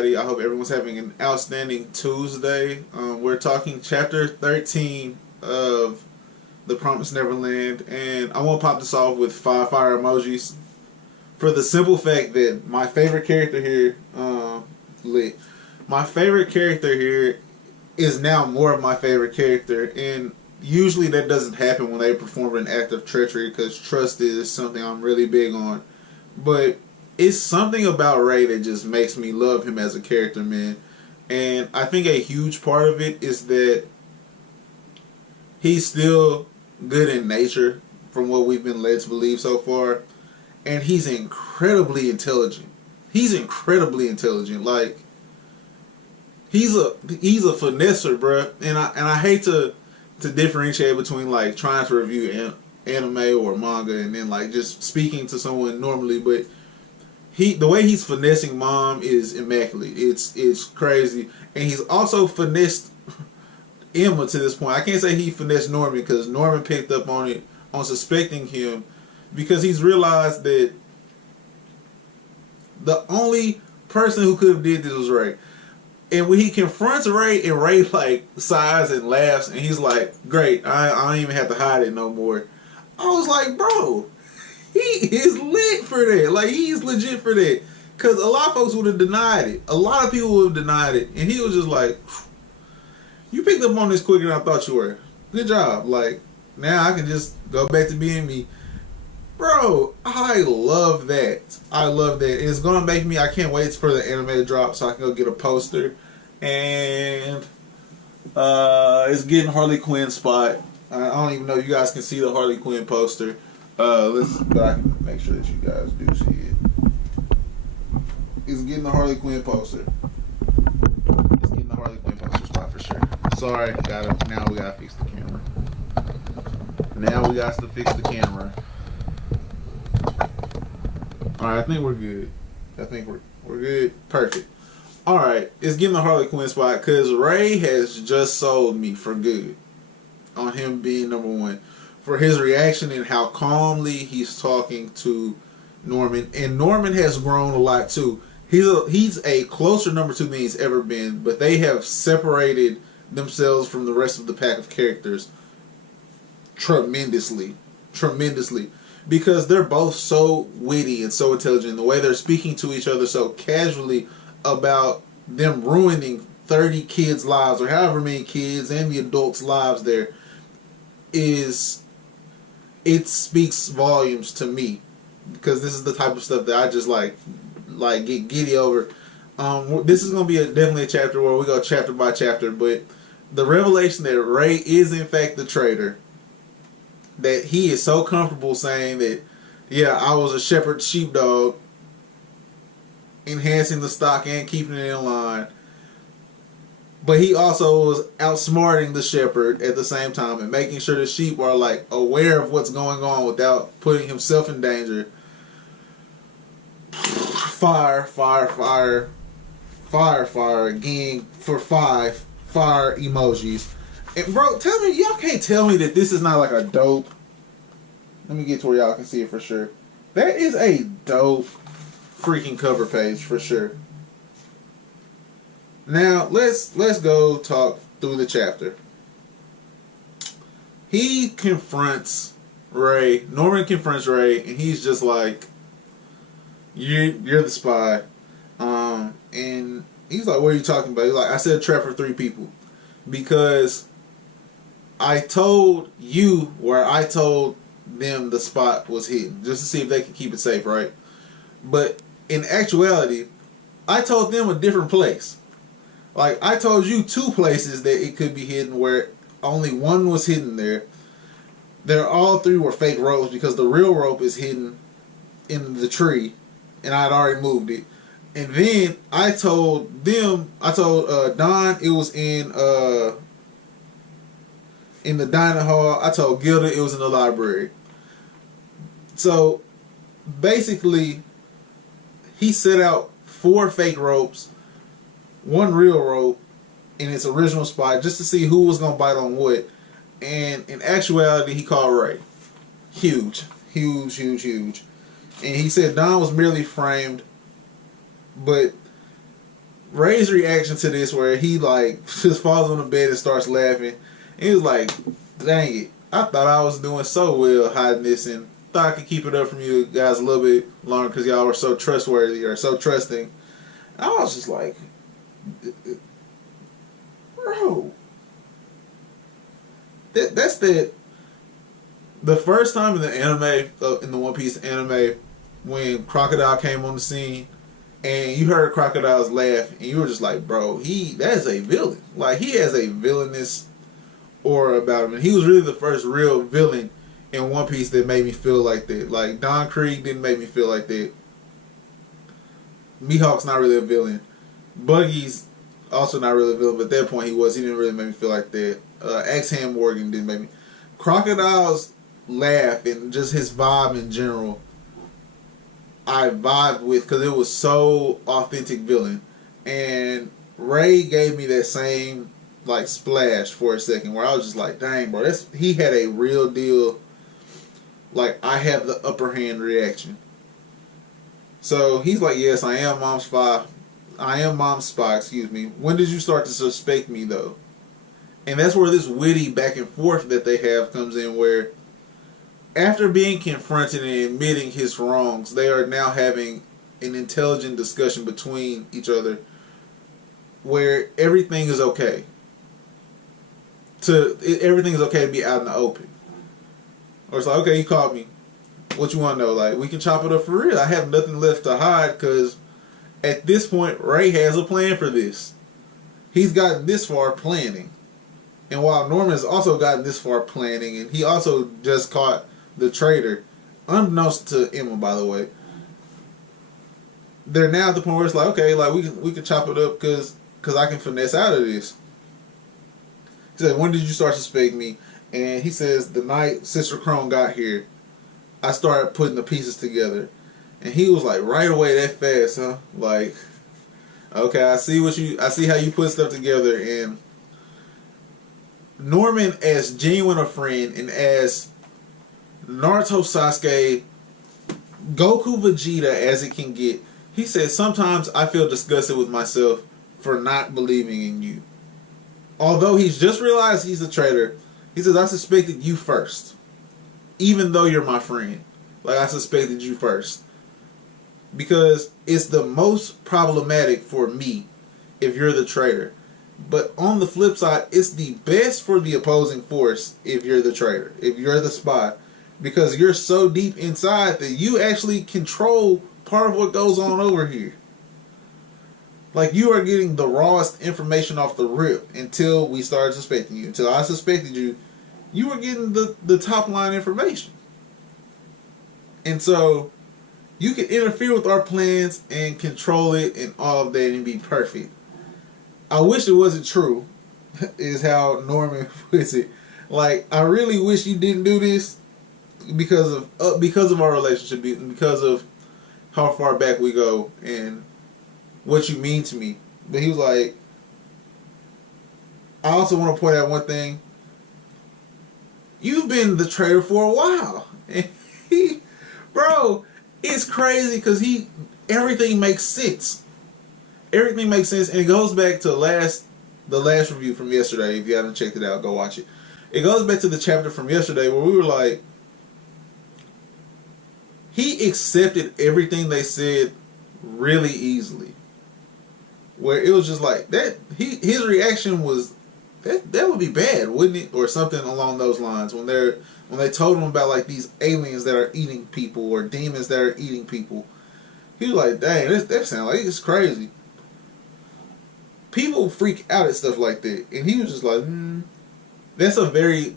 everybody. I hope everyone's having an outstanding Tuesday. We're talking chapter 13 of The Promised Neverland, and I want to pop this off with 5 fire emojis for the simple fact that my favorite character here, my favorite character here is now more of my favorite character, and usually that doesn't happen when they perform an act of treachery because trust is something I'm really big on. But it's something about Ray that just makes me love him as a character, man. And I think a huge part of it is that he's still good in nature from what we've been led to believe so far. And he's incredibly intelligent. He's incredibly intelligent. Like, he's a finesser, bruh. And I hate to differentiate between like trying to review anime or manga and then like just speaking to someone normally, but the way he's finessing Mom is immaculate. It's crazy, and he's also finessed Emma to this point. I can't say he finessed Norman because Norman picked up on it, on suspecting him, because he's realized that the only person who could have did this was Ray. And when he confronts Ray, and Ray like sighs and laughs, and he's like, "Great, I don't even have to hide it no more." I was like, bro, he is lit for that. Like, he's legit for that. Because a lot of folks would have denied it. A lot of people would have denied it. And he was just like, you picked up on this quicker than I thought you were. Good job. Like, now I can just go back to being me. Bro, I love that. I love that. It's going to make me, I can't wait for the anime to drop so I can go get a poster. And it's getting Harley Quinn spot. I don't even know if you guys can see the Harley Quinn poster. But I can make sure that you guys do see it. It's getting the Harley Quinn poster. It's getting the Harley Quinn poster spot for sure. Sorry, now we gotta fix the camera. Now we got to fix the camera. Alright, I think we're good. I think we're good. Perfect. Alright, it's getting the Harley Quinn spot because Ray has just sold me for good on him being number 1. For his reaction and how calmly he's talking to Norman. And Norman has grown a lot too. He's a closer number 2 than he's ever been, but they have separated themselves from the rest of the pack of characters tremendously. Tremendously. Because they're both so witty and so intelligent. The way they're speaking to each other so casually about them ruining 30 kids' lives, or however many kids and the adults' lives there, it speaks volumes to me, because this is the type of stuff that I just like get giddy over. This is gonna be definitely a chapter where we go chapter by chapter, but the revelation that Ray is in fact the traitor, that he is so comfortable saying that, yeah, I was a shepherd sheepdog, enhancing the stock and keeping it in line. But he also was outsmarting the shepherd at the same time and making sure the sheep are like aware of what's going on without putting himself in danger. Fire, fire, fire, fire, fire again for 5 fire emojis. And bro, tell me, y'all can't tell me that this is not like a dope. Let me get to where y'all can see it for sure. That is a dope freaking cover page for sure. Now let's go talk through the chapter. He confronts Ray. Norman confronts Ray, and he's just like, "You're the spy." And he's like, "What are you talking about?" He's like, "I said a trap for 3 people because I told you where I told them the spot was hidden, just to see if they could keep it safe, right? But in actuality, I told them a different place. Like, I told you 2 places that it could be hidden where only one was hidden there. All 3 were fake ropes because the real rope is hidden in the tree, and I had already moved it. And then I told Don it was in the dining hall. I told Gilda it was in the library." So basically, he set out 4 fake ropes, 1 real rope in its original spot, just to see who was going to bite on what. And in actuality, he called Ray. Huge. Huge, huge, huge. And he said Don was merely framed, but Ray's reaction to this, where he like just falls on the bed and starts laughing, and he was like, "Dang it! I thought I was doing so well hiding this, and thought I could keep it up from you guys a little bit longer because y'all were so trustworthy or so trusting." And I was just like, "Bro, that's the first time in the anime, in the One Piece anime, when Crocodile came on the scene." And you heard Crocodile's laugh, and you were just like, bro, that is a villain. Like, he has a villainous aura about him. And he was really the first real villain in One Piece that made me feel like that. Like, Don Krieg didn't make me feel like that. Mihawk's not really a villain. Buggy's also not really a villain, but at that point he was. He didn't really make me feel like that. Axe-Hand Morgan didn't make me. Crocodile's laugh and just his vibe in general, I vibed with, because it was so authentic villain. And Ray gave me that same like splash for a second, where I was just like, dang, bro, he had a real deal, like, I have the upper hand reaction. So he's like, yes, I am mom's spy, excuse me. When did you start to suspect me, though? And that's where this witty back and forth that they have comes in, where after being confronted and admitting his wrongs, they are now having an intelligent discussion between each other where everything is okay. Everything is okay to be out in the open. Or it's like, okay, you caught me. What you want to know? Like, we can chop it up for real. I have nothing left to hide, because at this point, Ray has a plan for this. He's gotten this far planning. And while Norman has also gotten this far planning, and he also just caught the traitor, unbeknownst to Emma, by the way, they're now at the point where it's like, okay, like, we can chop it up because I can finesse out of this. He said, when did you start suspecting me? And he says, the night Sister Crone got here, I started putting the pieces together. And he was like, right away, that fast, huh? Like, okay, I see how you put stuff together. And Norman, as genuine a friend, and as Naruto, Sasuke, Goku, Vegeta as it can get, he says, sometimes I feel disgusted with myself for not believing in you. Although he's just realized he's a traitor, he says, I suspected you first. Even though you're my friend. Like, I suspected you first. Because it's the most problematic for me if you're the traitor. But on the flip side, it's the best for the opposing force if you're the traitor, if you're the spy. Because you're so deep inside that you actually control part of what goes on over here. Like, you are getting the rawest information off the rip until we started suspecting you. Until I suspected you, you were getting the top line information. And so, you can interfere with our plans and control it and all of that and be perfect. I wish it wasn't true, is how Norman puts it. Like, I really wish you didn't do this because of our relationship, because of how far back we go and what you mean to me. But he was like, I also want to point out one thing. You've been the traitor for a while. And bro, it's crazy because everything makes sense. Everything makes sense, and it goes back to the last review from yesterday. If you haven't checked it out, go watch it. It goes back to the chapter from yesterday where we were like, he accepted everything they said really easily. Where it was just like that. His reaction was that would be bad, wouldn't it, or something along those lines. When they told him about like these aliens that are eating people or demons that are eating people, he was like, "Dang, that sounds like it's crazy." People freak out at stuff like that, and he was just like, that's a very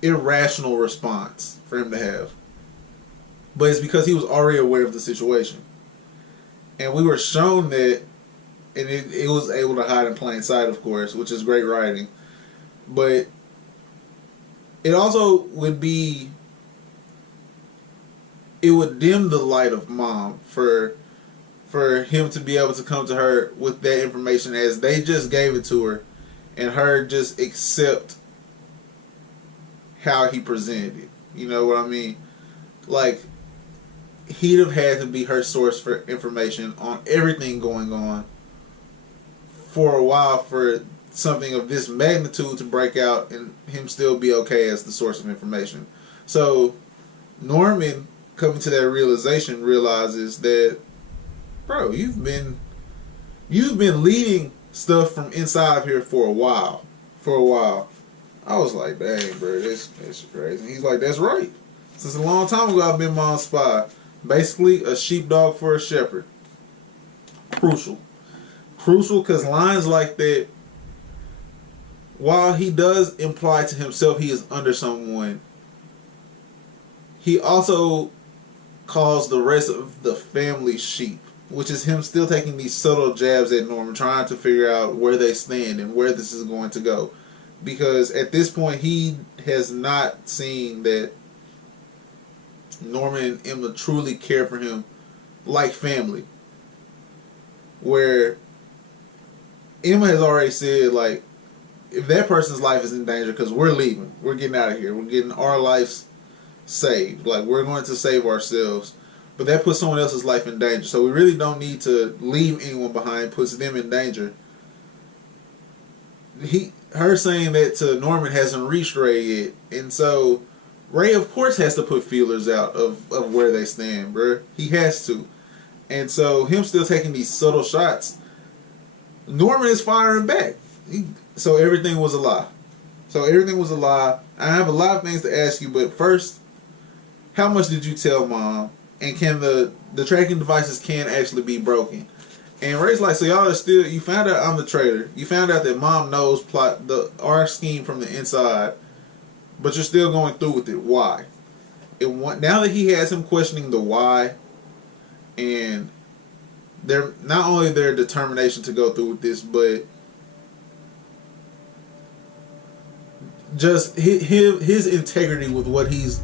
irrational response for him to have. But it's because he was already aware of the situation. And we were shown that, and it was able to hide in plain sight, of course, which is great writing. But it also would dim the light of Mom for him to be able to come to her with that information as they just gave it to her, and her just accept how he presented it. You know what I mean? Like, he'd have had to be her source for information on everything going on for a while for something of this magnitude to break out and him still be okay as the source of information. So Norman, coming to that realization, realizes that, bro, you've been leading stuff from inside of here for a while. I was like, dang, bro, that's crazy. And he's like, that's right. Since a long time ago, I've been my own spy. Basically, a sheepdog for a shepherd. Crucial because lines like that, while he does imply to himself he is under someone, he also calls the rest of the family sheep, which is him still taking these subtle jabs at Norman, trying to figure out where they stand and where this is going to go. Because at this point, he has not seen that Norman and Emma truly care for him like family. Where Emma has already said, like, if that person's life is in danger, because we're leaving, we're getting out of here, we're getting our lives saved, like, we're going to save ourselves, but that puts someone else's life in danger, so we really don't need to leave anyone behind, puts them in danger. Her saying that to Norman hasn't reached Ray yet, and so Ray of course has to put feelers out of where they stand, bruh. He has to. And so him still taking these subtle shots, Norman is firing back. So everything was a lie. I have a lot of things to ask you, but first, how much did you tell Mom? And can the tracking devices can actually be broken? And Ray's like, so y'all are still, you found out I'm the traitor. You found out that Mom knows our scheme from the inside, but you're still going through with it. Why? Now that he has him questioning the why, and not only their determination to go through with this, but just his integrity with what he's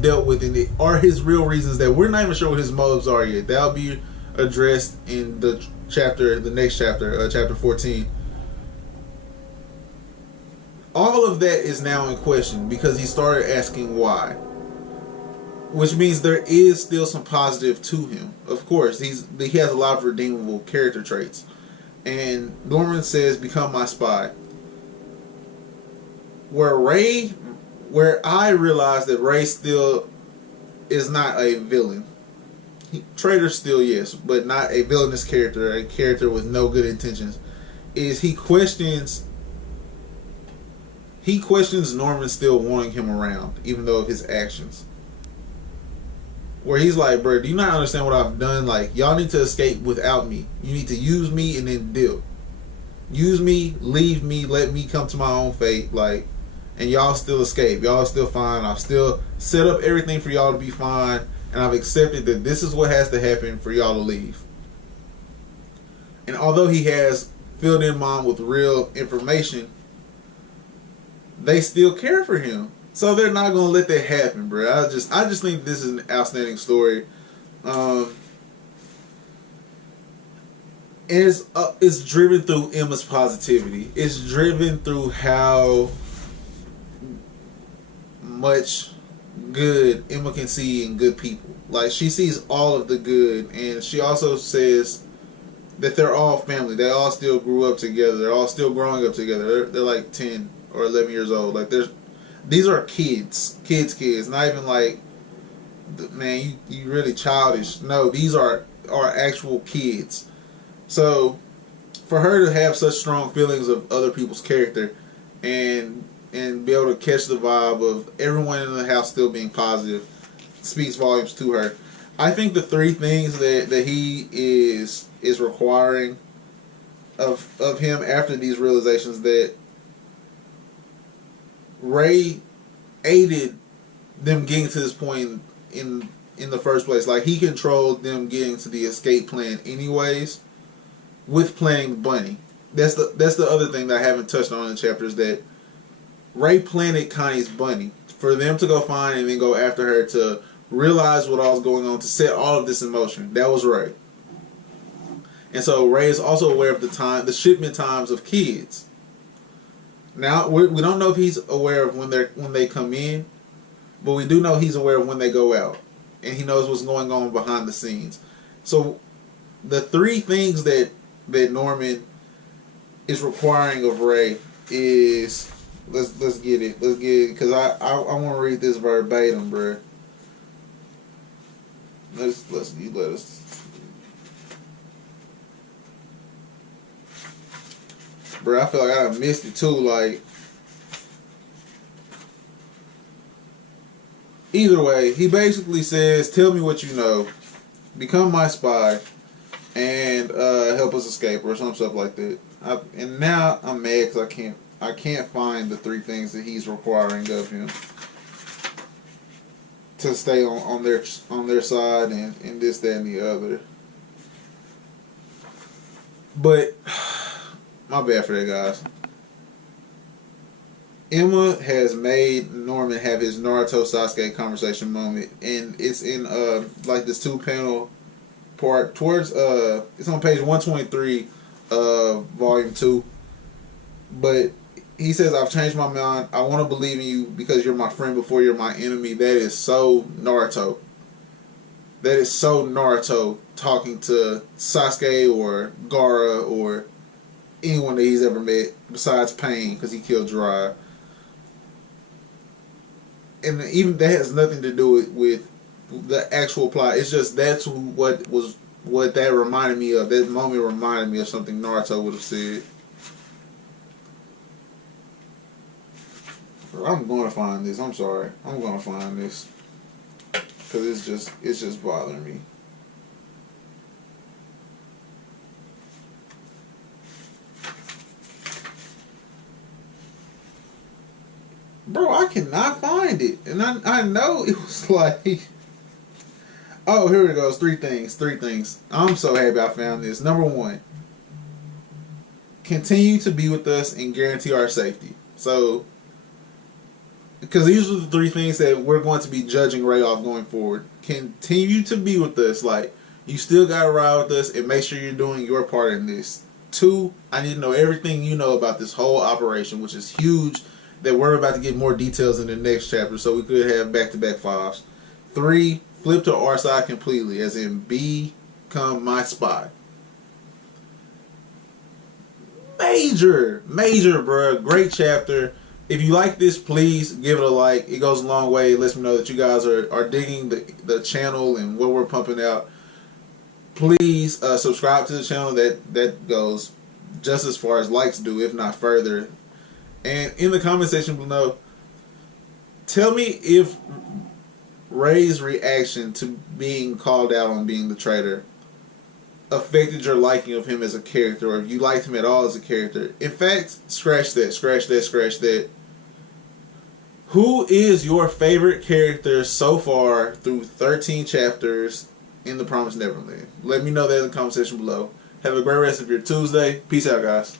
dealt with, and are his real reasons that we're not even sure what his motives are yet. That'll be addressed in the next chapter, chapter 14. All of that is now in question because he started asking why. Which means there is still some positive to him. Of course, he has a lot of redeemable character traits. And Norman says, become my spy. Where I realized that Ray still is not a villain. Traitor still, yes, but not a villainous character, a character with no good intentions, is he questions Norman still wanting him around, even though of his actions. Where he's like, bro, do you not understand what I've done? Like, y'all need to escape without me. You need to use me and then deal. Use me, leave me, let me come to my own fate, like, and y'all still escape. Y'all still fine. I've still set up everything for y'all to be fine, and I've accepted that this is what has to happen for y'all to leave. And although he has filled in Mom with real information, they still care for him. So they're not gonna let that happen, bro. I just think this is an outstanding story. It's driven through Emma's positivity. It's driven through how much good Emma can see in good people. Like, she sees all of the good, and she also says that they're all family. They all still grew up together. They're all still growing up together. They're like 10 or 11 years old. Like, these are kids. Not even like, man, you really childish. No, these are actual kids. So, for her to have such strong feelings of other people's character and be able to catch the vibe of everyone in the house still being positive speaks volumes to her. I think the three things that he is requiring of him after these realizations, that Ray aided them getting to this point in the first place. Like, he controlled them getting to the escape plan anyways, with planning Bunny. That's the other thing that I haven't touched on in the chapter, is that Ray planted Connie's bunny for them to go find and then go after her, to realize what all was going on, to set all of this in motion. That was Ray. And so Ray is also aware of the shipment times of kids. Now, we don't know if he's aware of when they come in, but we do know he's aware of when they go out, and he knows what's going on behind the scenes. So the three things that Norman is requiring of Ray is let's get it because I want to read this verbatim, bro. Let us. Bro, I feel like I missed it too. Like, either way, he basically says, "Tell me what you know, become my spy, and help us escape," or some stuff like that. And now I'm mad because I can't find the 3 things that he's requiring of him to stay on their side and this, that, and the other. But my bad for that, guys. Emma has made Norman have his Naruto Sasuke conversation moment, and it's in like this 2-panel part towards it's on page 123 of volume 2. But he says, "I've changed my mind. I want to believe in you because you're my friend before you're my enemy." That is so Naruto. That is so Naruto talking to Sasuke or Gaara or anyone that he's ever met besides Pain because he killed Jiraiya. And even that has nothing to do with the actual plot. It's just that's what that reminded me of. That moment reminded me of something Naruto would have said. I'm going to find this. I'm sorry. I'm going to find this because it's just bothering me. Bro, I cannot find it. And I know it was like... Oh, here it goes. 3 things. I'm so happy I found this. Number 1. Continue to be with us and guarantee our safety. So... because these are the 3 things that we're going to be judging Ray off going forward. Continue to be with us. Like, you still got to ride with us and make sure you're doing your part in this. 2, I need to know everything you know about this whole operation, which is huge, that we're about to get more details in the next chapter, so we could have back-to-back 5s. 3, flip to our side completely, as in become my spy. Major, bro. Great chapter. If you like this, please give it a like. It goes a long way. It lets me know that you guys are digging the channel and what we're pumping out. Please subscribe to the channel. That goes just as far as likes do, if not further. And in the comment section below, tell me if Ray's reaction to being called out on being the traitor affected your liking of him as a character, or if you liked him at all as a character. In fact, scratch that. Who is your favorite character so far through 13 chapters in The Promised Neverland? Let me know that in the comment section below. Have a great rest of your Tuesday. Peace out, guys.